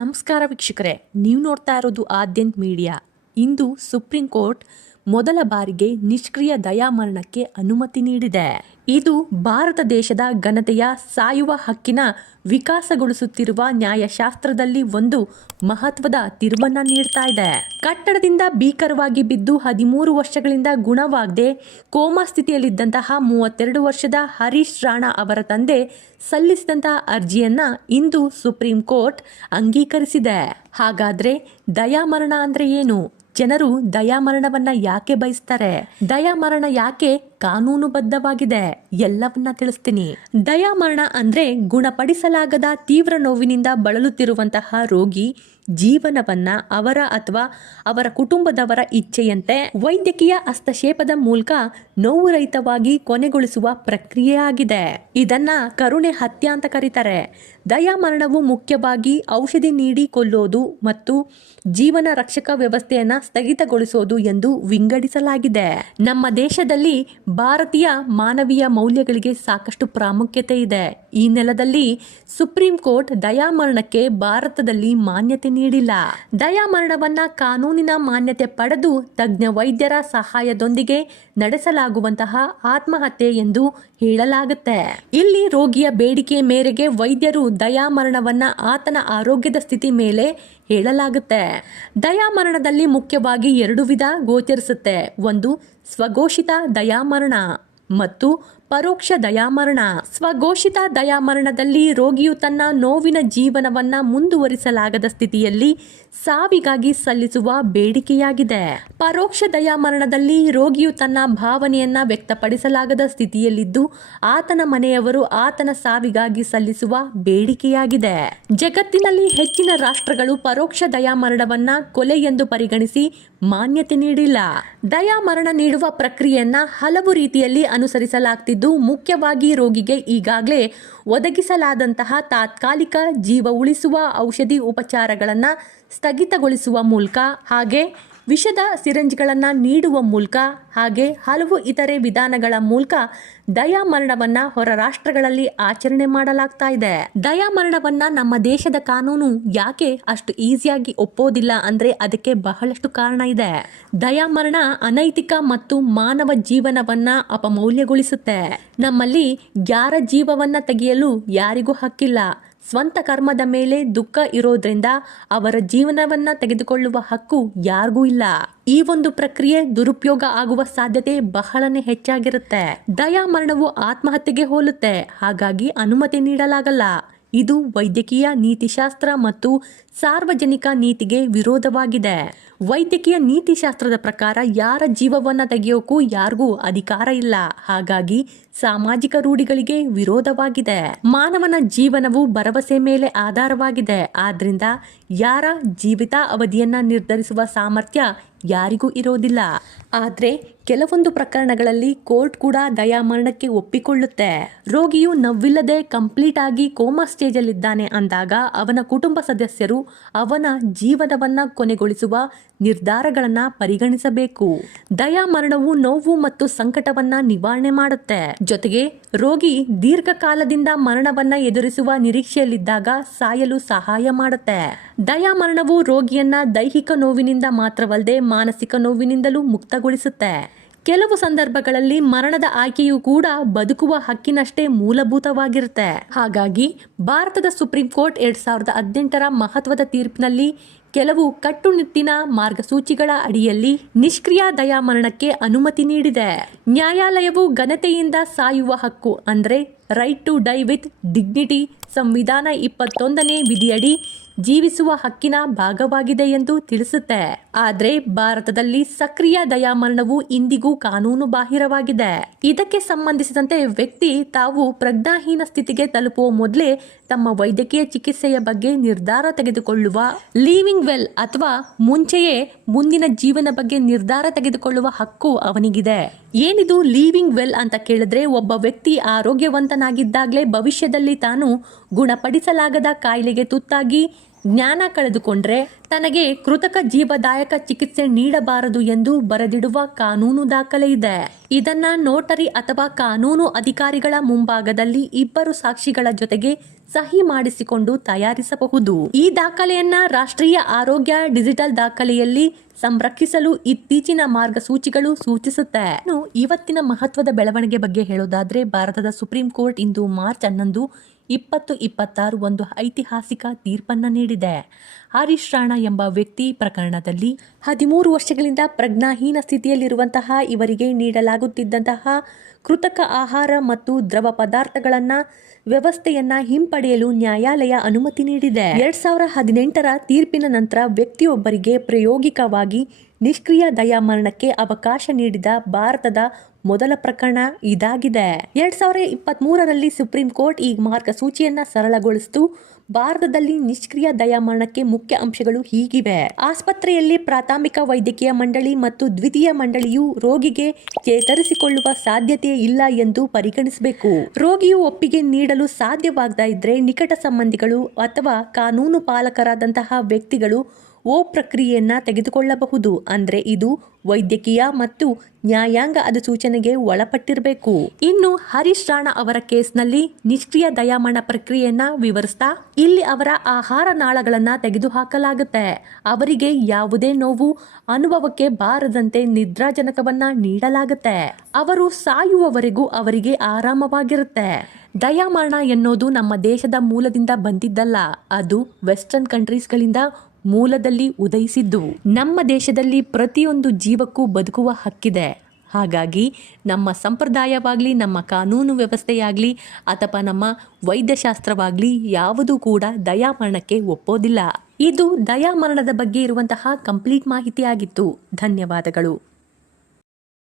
ನಮಸ್ಕಾರ ವೀಕ್ಷಕರೇ, ನೀವು ನೋಡ್ತಾ ಇರೋದು ಆದ್ಯಂತ್ ಮೀಡಿಯಾ. ಇಂದು ಸುಪ್ರೀಂ ಕೋರ್ಟ್ ಮೊದಲ ಬಾರಿಗೆ ನಿಷ್ಕ್ರಿಯ ದಯಾಮರಣಕ್ಕೆ ಅನುಮತಿ ನೀಡಿದೆ. ಇದು ಭಾರತ ದೇಶದ ಘನತೆಯ ಸಾಯುವ ಹಕ್ಕಿನ ವಿಕಾಸಗೊಳಿಸುತ್ತಿರುವ ನ್ಯಾಯಶಾಸ್ತ್ರದಲ್ಲಿ ಒಂದು ಮಹತ್ವದ ತಿರುವನ್ನ ನೀಡ್ತಾ ಇದೆ. ಕಟ್ಟಡದಿಂದ ಭೀಕರವಾಗಿ ಬಿದ್ದು 13 ವರ್ಷಗಳಿಂದ ಗುಣವಾಗದೆ ಕೋಮಾ ಸ್ಥಿತಿಯಲ್ಲಿದ್ದಂತಹ 32 ವರ್ಷದ ಹರೀಶ್ ರಾಣಾ ಅವರ ತಂದೆ ಸಲ್ಲಿಸಿದಂತಹ ಅರ್ಜಿಯನ್ನ ಇಂದು ಸುಪ್ರೀಂ ಕೋರ್ಟ್ ಅಂಗೀಕರಿಸಿದೆ. ಹಾಗಾದ್ರೆ ದಯಾಮರಣ ಅಂದ್ರೆ ಏನು? ಜನರು ದಯಾಮರಣವನ್ನ ಯಾಕೆ ಬಯಸ್ತಾರೆ? ದಯಾಮರಣ ಯಾಕೆ ಕಾನೂನುಬದ್ಧವಾಗಿದೆ? ಎಲ್ಲವನ್ನ ತಿಳಿಸ್ತೀನಿ. ದಯಾಮರಣ ಅಂದ್ರೆ ಗುಣಪಡಿಸಲಾಗದ ತೀವ್ರ ನೋವಿನಿಂದ ಬಳಲುತ್ತಿರುವಂತಹ ರೋಗಿ ಜೀವನವನ್ನ ಅವರ ಅಥವಾ ಅವರ ಕುಟುಂಬದವರ ಇಚ್ಛೆಯಂತೆ ವೈದ್ಯಕೀಯ ಹಸ್ತಕ್ಷೇಪದ ಮೂಲಕ ನೋವುರಹಿತವಾಗಿ ಕೊನೆಗೊಳಿಸುವ ಪ್ರಕ್ರಿಯೆಯಾಗಿದೆ. ಇದನ್ನ ಕರುಣೆ ಹತ್ಯೆ ಅಂತ ಕರೀತಾರೆ. ದಯಾಮರಣವು ಮುಖ್ಯವಾಗಿ ಔಷಧಿ ನೀಡಿ ಕೊಲ್ಲೋದು ಮತ್ತು ಜೀವನ ರಕ್ಷಕ ವ್ಯವಸ್ಥೆಯನ್ನ ಸ್ಥಗಿತಗೊಳಿಸೋದು ಎಂದು ವಿಂಗಡಿಸಲಾಗಿದೆ. ನಮ್ಮ ದೇಶದಲ್ಲಿ ಭಾರತೀಯ ಮಾನವೀಯ ಮೌಲ್ಯಗಳಿಗೆ ಸಾಕಷ್ಟು ಪ್ರಾಮುಖ್ಯತೆ ಇದೆ. ಈ ನೆಲದಲ್ಲಿ ಸುಪ್ರೀಂ ಕೋರ್ಟ್ ದಯಾಮರಣಕ್ಕೆ ಭಾರತದಲ್ಲಿ ಮಾನ್ಯತೆ ನೀಡಿಲ್ಲ. ದಯಾಮರಣವನ್ನ ಕಾನೂನಿನ ಮಾನ್ಯತೆ ಪಡೆದು ತಜ್ಞ ವೈದ್ಯರ ಸಹಾಯದೊಂದಿಗೆ ನಡೆಸಲಾಗುವಂತಹ ಆತ್ಮಹತ್ಯೆ ಎಂದು ಹೇಳಲಾಗುತ್ತೆ. ಇಲ್ಲಿ ರೋಗಿಯ ಬೇಡಿಕೆ ಮೇರೆಗೆ ವೈದ್ಯರು ದಯಾಮರಣವನ್ನ ಆತನ ಆರೋಗ್ಯದ ಸ್ಥಿತಿ ಮೇಲೆ ಹೇಳಲಾಗುತ್ತೆ. ದಯಾಮರಣದಲ್ಲಿ ಮುಖ್ಯವಾಗಿ 2 ವಿಧ ಗೋಚರಿಸುತ್ತೆ. ಒಂದು ಸ್ವಘೋಷಿತ ದಯಾಮರಣ ಮತ್ತು ಪರೋಕ್ಷ ದಯಾಮರಣ. ಸ್ವಘೋಷಿತ ದಯಾಮರಣದಲ್ಲಿ ರೋಗಿಯು ತನ್ನ ನೋವಿನ ಜೀವನವನ್ನ ಮುಂದುವರಿಸಲಾಗದ ಸ್ಥಿತಿಯಲ್ಲಿ ಸಾವಿಗಾಗಿ ಸಲ್ಲಿಸುವ ಬೇಡಿಕೆಯಾಗಿದೆ. ಪರೋಕ್ಷ ದಯಾಮರಣದಲ್ಲಿ ರೋಗಿಯು ತನ್ನ ಭಾವನೆಯನ್ನ ವ್ಯಕ್ತಪಡಿಸಲಾಗದ ಸ್ಥಿತಿಯಲ್ಲಿದ್ದು ಆತನ ಮನೆಯವರು ಆತನ ಸಾವಿಗಾಗಿ ಸಲ್ಲಿಸುವ ಬೇಡಿಕೆಯಾಗಿದೆ. ಜಗತ್ತಿನಲ್ಲಿ ಹೆಚ್ಚಿನ ರಾಷ್ಟ್ರಗಳು ಪರೋಕ್ಷ ದಯಾಮರಣವನ್ನ ಕೊಲೆ ಎಂದು ಪರಿಗಣಿಸಿ ಮಾನ್ಯತೆ ನೀಡಿಲ್ಲ. ದಯಾಮರಣ ನೀಡುವ ಪ್ರಕ್ರಿಯೆಯನ್ನ ಹಲವು ರೀತಿಯಲ್ಲಿ ಅನುಸರಿಸಲಾಗ್ತಿದ್ದು ಮುಖ್ಯವಾಗಿ ರೋಗಿಗೆ ಈಗಾಗಲೇ ಒದಗಿಸಲಾದಂತಹ ತಾತ್ಕಾಲಿಕ ಜೀವ ಉಳಿಸುವ ಔಷಧಿ ಉಪಚಾರಗಳನ್ನ ಸ್ಥಗಿತಗೊಳಿಸುವ ಮೂಲಕ, ಹಾಗೆ ವಿಷದ ಸಿರಿಂಜ್ಗಳನ್ನು ನೀಡುವ ಮೂಲಕ, ಹಾಗೆ ಹಲವು ಇತರೆ ವಿಧಾನಗಳ ಮೂಲಕ ದಯಾಮರಣವನ್ನ ಹೊರ ರಾಷ್ಟ್ರಗಳಲ್ಲಿ ಆಚರಣೆ ಮಾಡಲಾಗ್ತಾ ಇದೆ. ದಯಾಮರಣವನ್ನ ನಮ್ಮ ದೇಶದ ಕಾನೂನು ಯಾಕೆ ಅಷ್ಟು ಈಸಿಯಾಗಿ ಒಪ್ಪೋದಿಲ್ಲ ಅಂದ್ರೆ ಅದಕ್ಕೆ ಬಹಳಷ್ಟು ಕಾರಣ ಇದೆ. ದಯಾಮರಣ ಅನೈತಿಕ ಮತ್ತು ಮಾನವ ಜೀವನವನ್ನ ಅಪಮೌಲ್ಯಗೊಳಿಸುತ್ತೆ. ನಮ್ಮಲ್ಲಿ ಯಾರ ಜೀವವನ್ನ ತೆಗೆಯಲು ಯಾರಿಗೂ ಹಕ್ಕಿಲ್ಲ. ಸ್ವಂತ ಕರ್ಮದ ಮೇಲೆ ದುಃಖ ಇರೋದ್ರಿಂದ ಅವರ ಜೀವನವನ್ನ ತೆಗೆದುಕೊಳ್ಳುವ ಹಕ್ಕು ಯಾರಿಗೂ ಇಲ್ಲ. ಈ ಒಂದು ಪ್ರಕ್ರಿಯೆ ದುರುಪಯೋಗ ಆಗುವ ಸಾಧ್ಯತೆ ಬಹಳನೇ ಹೆಚ್ಚಾಗಿರುತ್ತೆ. ದಯಾಮರಣವು ಆತ್ಮಹತ್ಯೆಗೆ ಹೋಲುತ್ತೆ, ಹಾಗಾಗಿ ಅನುಮತಿ ನೀಡಲಾಗಲ್ಲ. ಇದು ವೈದ್ಯಕೀಯ ನೀತಿಶಾಸ್ತ್ರ ಮತ್ತು ಸಾರ್ವಜನಿಕ ನೀತಿಗೆ ವಿರೋಧವಾಗಿದೆ. ವೈದ್ಯಕೀಯ ನೀತಿಶಾಸ್ತ್ರದ ಪ್ರಕಾರ ಯಾರ ಜೀವವನ್ನ ತೆಗೆಯೋಕ್ಕೂ ಯಾರಿಗೂ ಅಧಿಕಾರ ಇಲ್ಲ. ಹಾಗಾಗಿ ಸಾಮಾಜಿಕ ರೂಢಿಗಳಿಗೆ ವಿರೋಧವಾಗಿದೆ. ಮಾನವನ ಜೀವನವು ಭರವಸೆ ಮೇಲೆ ಆಧಾರವಾಗಿದೆ. ಆದ್ರಿಂದ ಯಾರ ಜೀವಿತ ಅವಧಿಯನ್ನ ನಿರ್ಧರಿಸುವ ಸಾಮರ್ಥ್ಯ ಯಾರಿಗೂ ಇರೋದಿಲ್ಲ. ಆದ್ರೆ ಕೆಲವೊಂದು ಪ್ರಕರಣಗಳಲ್ಲಿ ಕೋರ್ಟ್ ಕೂಡ ದಯಾಮರಣಕ್ಕೆ ಒಪ್ಪಿಕೊಳ್ಳುತ್ತೆ. ರೋಗಿಯು ನೋವಿಲ್ಲದೆ ಕಂಪ್ಲೀಟ್ ಆಗಿ ಕೋಮಾ ಸ್ಟೇಜ್ ಅಲ್ಲಿದ್ದಾನೆ ಅಂದಾಗ ಅವನ ಕುಟುಂಬ ಸದಸ್ಯರು ಅವನ ಜೀವನವನ್ನ ಕೊನೆಗೊಳಿಸುವ ನಿರ್ಧಾರಗಳನ್ನ ಪರಿಗಣಿಸಬೇಕು. ದಯಾಮರಣವು ನೋವು ಮತ್ತು ಸಂಕಟವನ್ನ ನಿವಾರಣೆ ಮಾಡುತ್ತೆ. ಜೊತೆಗೆ ರೋಗಿ ದೀರ್ಘಕಾಲದಿಂದ ಮರಣವನ್ನ ಎದುರಿಸುವ ನಿರೀಕ್ಷೆಯಲ್ಲಿದ್ದಾಗ ಸಾಯಲು ಸಹಾಯ ಮಾಡುತ್ತೆ. ದಯಾಮರಣವು ರೋಗಿಯನ್ನ ದೈಹಿಕ ನೋವಿನಿಂದ ಮಾತ್ರವಲ್ಲದೆ ಮಾನಸಿಕ ನೋವಿನಿಂದಲೂ ಮುಕ್ತಗೊಳಿಸುತ್ತೆ. ಕೆಲವು ಸಂದರ್ಭಗಳಲ್ಲಿ ಮರಣದ ಆಯ್ಕೆಯು ಕೂಡ ಬದುಕುವ ಹಕ್ಕಿನಷ್ಟೇ ಮೂಲಭೂತವಾಗಿರುತ್ತೆ. ಹಾಗಾಗಿ ಭಾರತದ ಸುಪ್ರೀಂ ಕೋರ್ಟ್ 2018ರ ಮಹತ್ವದ ತೀರ್ಪಿನಲ್ಲಿ ಕೆಲವು ಕಟ್ಟುನಿಟ್ಟಿನ ಮಾರ್ಗಸೂಚಿಗಳ ಅಡಿಯಲ್ಲಿ ನಿಷ್ಕ್ರಿಯ ದಯಾಮರಣಕ್ಕೆ ಅನುಮತಿ ನೀಡಿದೆ. ನ್ಯಾಯಾಲಯವು ಘನತೆಯಿಂದ ಸಾಯುವ ಹಕ್ಕು ಅಂದ್ರೆ right to die with dignity ಸಂವಿಧಾನ 21ನೇ ವಿಧಿಯಡಿ ಜೀವಿಸುವ ಹಕ್ಕಿನ ಭಾಗವಾಗಿದೆ ಎಂದು ತಿಳಿಸುತ್ತೆ. ಆದ್ರೆ ಭಾರತದಲ್ಲಿ ಸಕ್ರಿಯ ದಯಾಮರಣವು ಇಂದಿಗೂ ಕಾನೂನು ಬಾಹಿರವಾಗಿದೆ. ಇದಕ್ಕೆ ಸಂಬಂಧಿಸಿದಂತೆ ವ್ಯಕ್ತಿ ತಾವು ಪ್ರಜ್ಞಾಹೀನ ಸ್ಥಿತಿಗೆ ತಲುಪುವ ಮೊದಲೇ ತಮ್ಮ ವೈದ್ಯಕೀಯ ಚಿಕಿತ್ಸೆಯ ಬಗ್ಗೆ ನಿರ್ಧಾರ ತೆಗೆದುಕೊಳ್ಳುವ ಲೀವಿಂಗ್ ವೆಲ್ ಅಥವಾ ಮುಂಚೆಯೇ ಮುಂದಿನ ಜೀವನ ಬಗ್ಗೆ ನಿರ್ಧಾರ ತೆಗೆದುಕೊಳ್ಳುವ ಹಕ್ಕು ಅವನಿಗಿದೆ. ಏನಿದು ಲೀವಿಂಗ್ ವೆಲ್ ಅಂತ ಕೇಳಿದ್ರೆ, ಒಬ್ಬ ವ್ಯಕ್ತಿ ಆರೋಗ್ಯವಂತನಾಗಿದ್ದಾಗಲೇ ಭವಿಷ್ಯದಲ್ಲಿ ತಾನು ಗುಣಪಡಿಸಲಾಗದ ಕಾಯಿಲೆಗೆ ತುತ್ತಾಗಿ ಜ್ಞಾನ ಕಳೆದುಕೊಂಡ್ರೆ ತನಗೆ ಕೃತಕ ಜೀವದಾಯಕ ಚಿಕಿತ್ಸೆ ನೀಡಬಾರದು ಎಂದು ಬರೆದಿಡುವ ಕಾನೂನು ದಾಖಲೆ ಇದೆ. ಇದನ್ನ ನೋಟರಿ ಅಥವಾ ಕಾನೂನು ಅಧಿಕಾರಿಗಳ ಮುಂಭಾಗದಲ್ಲಿ 2 ಸಾಕ್ಷಿಗಳ ಜೊತೆಗೆ ಸಹಿ ಮಾಡಿಸಿಕೊಂಡು ತಯಾರಿಸಬಹುದು. ಈ ದಾಖಲೆಯನ್ನ ರಾಷ್ಟ್ರೀಯ ಆರೋಗ್ಯ ಡಿಜಿಟಲ್ ದಾಖಲೆಯಲ್ಲಿ ಸಂರಕ್ಷಿಸಲು ಇತ್ತೀಚಿನ ಮಾರ್ಗಸೂಚಿಗಳು ಸೂಚಿಸುತ್ತೆ. ಇವತ್ತಿನ ಮಹತ್ವದ ಬೆಳವಣಿಗೆ ಬಗ್ಗೆ ಹೇಳೋದಾದ್ರೆ, ಭಾರತದ ಸುಪ್ರೀಂ ಕೋರ್ಟ್ ಇಂದು ಮಾರ್ಚ್ 11, 2026 ಒಂದು ಐತಿಹಾಸಿಕ ತೀರ್ಪನ್ನು ನೀಡಿದೆ. ಹರೀಶ್ ರಾಣಾ ಎಂಬ ವ್ಯಕ್ತಿ ಪ್ರಕರಣದಲ್ಲಿ 13 ವರ್ಷಗಳಿಂದ ಪ್ರಜ್ಞಾಹೀನ ಸ್ಥಿತಿಯಲ್ಲಿರುವಂತಹ ಇವರಿಗೆ ನೀಡಲಾಗುತ್ತಿದ್ದಂತಹ ಕೃತಕ ಆಹಾರ ಮತ್ತು ದ್ರವ ಪದಾರ್ಥಗಳನ್ನ ವ್ಯವಸ್ಥೆಯನ್ನ ಹಿಂಪಡೆಯಲು ನ್ಯಾಯಾಲಯ ಅನುಮತಿ ನೀಡಿದೆ. 2018ರ ತೀರ್ಪಿನ ನಂತರ ವ್ಯಕ್ತಿಯೊಬ್ಬರಿಗೆ ಪ್ರಾಯೋಗಿಕವಾಗಿ ನಿಷ್ಕ್ರಿಯ ದಯಾಮರಣಕ್ಕೆ ಅವಕಾಶ ನೀಡಿದ ಭಾರತದ ಮೊದಲ ಪ್ರಕರಣ ಇದಾಗಿದೆ. 2023ರಲ್ಲಿ ಸುಪ್ರೀಂ ಕೋರ್ಟ್ ಈ ಮಾರ್ಗಸೂಚಿಯನ್ನ ಸರಳಗೊಳಿಸಿತು. ಭಾರತದಲ್ಲಿ ನಿಷ್ಕ್ರಿಯ ದಯಾಮರಣಕ್ಕೆ ಮುಖ್ಯ ಅಂಶಗಳು ಹೀಗಿವೆ. ಆಸ್ಪತ್ರೆಯಲ್ಲಿ ಪ್ರಾಥಮಿಕ ವೈದ್ಯಕೀಯ ಮಂಡಳಿ ಮತ್ತು ದ್ವಿತೀಯ ಮಂಡಳಿಯು ರೋಗಿಗೆ ಚೇತರಿಸಿಕೊಳ್ಳುವ ಸಾಧ್ಯತೆ ಇಲ್ಲ ಎಂದು ಪರಿಗಣಿಸಬೇಕು. ರೋಗಿಯು ಒಪ್ಪಿಗೆ ನೀಡಲು ಸಾಧ್ಯವಾಗದೇ ಇದ್ರೆ ನಿಕಟ ಸಂಬಂಧಿಗಳು ಅಥವಾ ಕಾನೂನು ಪಾಲಕರಾದಂತಹ ವ್ಯಕ್ತಿಗಳು ಪ್ರಕ್ರಿಯೆಯನ್ನ ತೆಗೆದುಕೊಳ್ಳಬಹುದು. ಅಂದ್ರೆ ಇದು ವೈದ್ಯಕೀಯ ಮತ್ತು ನ್ಯಾಯಾಂಗ ಅಧಿಸೂಚನೆಗೆ ಒಳಪಟ್ಟಿರಬೇಕು. ಇನ್ನು ಹರೀಶ್ ರಾಣಾ ಅವರ ಕೇಸ್ನಲ್ಲಿ ನಿಷ್ಕ್ರಿಯ ದಯಾಮರಣ ಪ್ರಕ್ರಿಯೆಯನ್ನ ವಿವರಿಸ್ತಾ, ಇಲ್ಲಿ ಅವರ ಆಹಾರ ನಾಳಗಳನ್ನ ತೆಗೆದುಹಾಕಲಾಗುತ್ತೆ. ಅವರಿಗೆ ಯಾವುದೇ ನೋವು ಅನುಭವಕ್ಕೆ ಬಾರದಂತೆ ನಿದ್ರಾಜನಕವನ್ನ ನೀಡಲಾಗುತ್ತೆ. ಅವರು ಸಾಯುವವರೆಗೂ ಅವರಿಗೆ ಆರಾಮವಾಗಿರುತ್ತೆ. ದಯಾಮರಣ ಎನ್ನುವುದು ನಮ್ಮ ದೇಶದ ಮೂಲದಿಂದ ಬಂದಿದ್ದಲ್ಲ. ಅದು ವೆಸ್ಟರ್ನ್ ಕಂಟ್ರೀಸ್ಗಳಿಂದ ಮೂಲದಲ್ಲಿ ಉದಯಿಸಿದ್ದು. ನಮ್ಮ ದೇಶದಲ್ಲಿ ಪ್ರತಿಯೊಂದು ಜೀವಕ್ಕೂ ಬದುಕುವ ಹಕ್ಕಿದೆ. ಹಾಗಾಗಿ ನಮ್ಮ ಸಂಪ್ರದಾಯವಾಗಲಿ, ನಮ್ಮ ಕಾನೂನು ವ್ಯವಸ್ಥೆಯಾಗಲಿ ಅಥವಾ ನಮ್ಮ ವೈದ್ಯಶಾಸ್ತ್ರವಾಗಲಿ ಯಾವುದೂ ಕೂಡ ದಯಾಮರಣಕ್ಕೆ ಒಪ್ಪೋದಿಲ್ಲ. ಇದು ದಯಾಮರಣದ ಬಗ್ಗೆ ಇರುವಂತಹ ಕಂಪ್ಲೀಟ್ ಮಾಹಿತಿಯಾಗಿತ್ತು. ಧನ್ಯವಾದಗಳು.